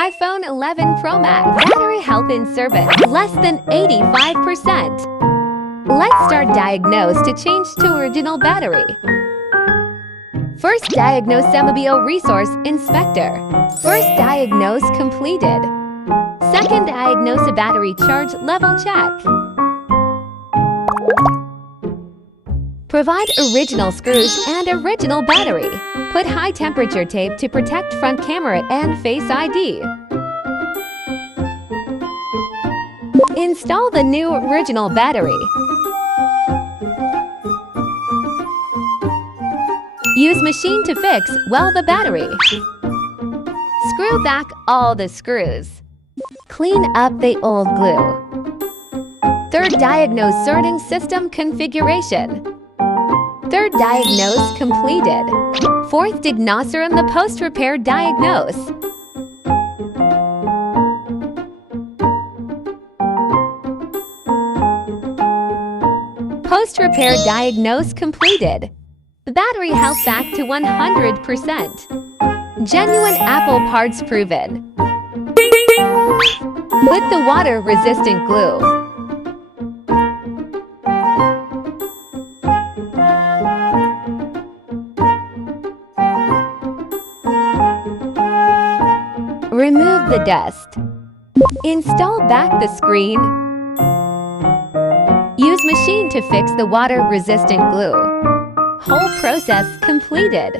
iPhone 11 Pro Max. Battery health in service, less than 85%. Let's start diagnose to change to original battery. First diagnose 𝗚𝗵𝗹 resource inspector. First diagnose completed. Second diagnose a battery charge level check. Provide original screws and original battery. Put high temperature tape to protect front camera and Face ID. Install the new original battery. Use machine to fix weld the battery. Screw back all the screws. Clean up the old glue. Third diagnose sorting system configuration. Third diagnose completed. Fourth diagnose in the post-repair diagnose. Post-repair diagnose completed. The battery health back to 100%. Genuine Apple parts proven. Put the water-resistant glue. Remove the dust. Install back the screen. Use machine to fix the water-resistant glue. Whole process completed.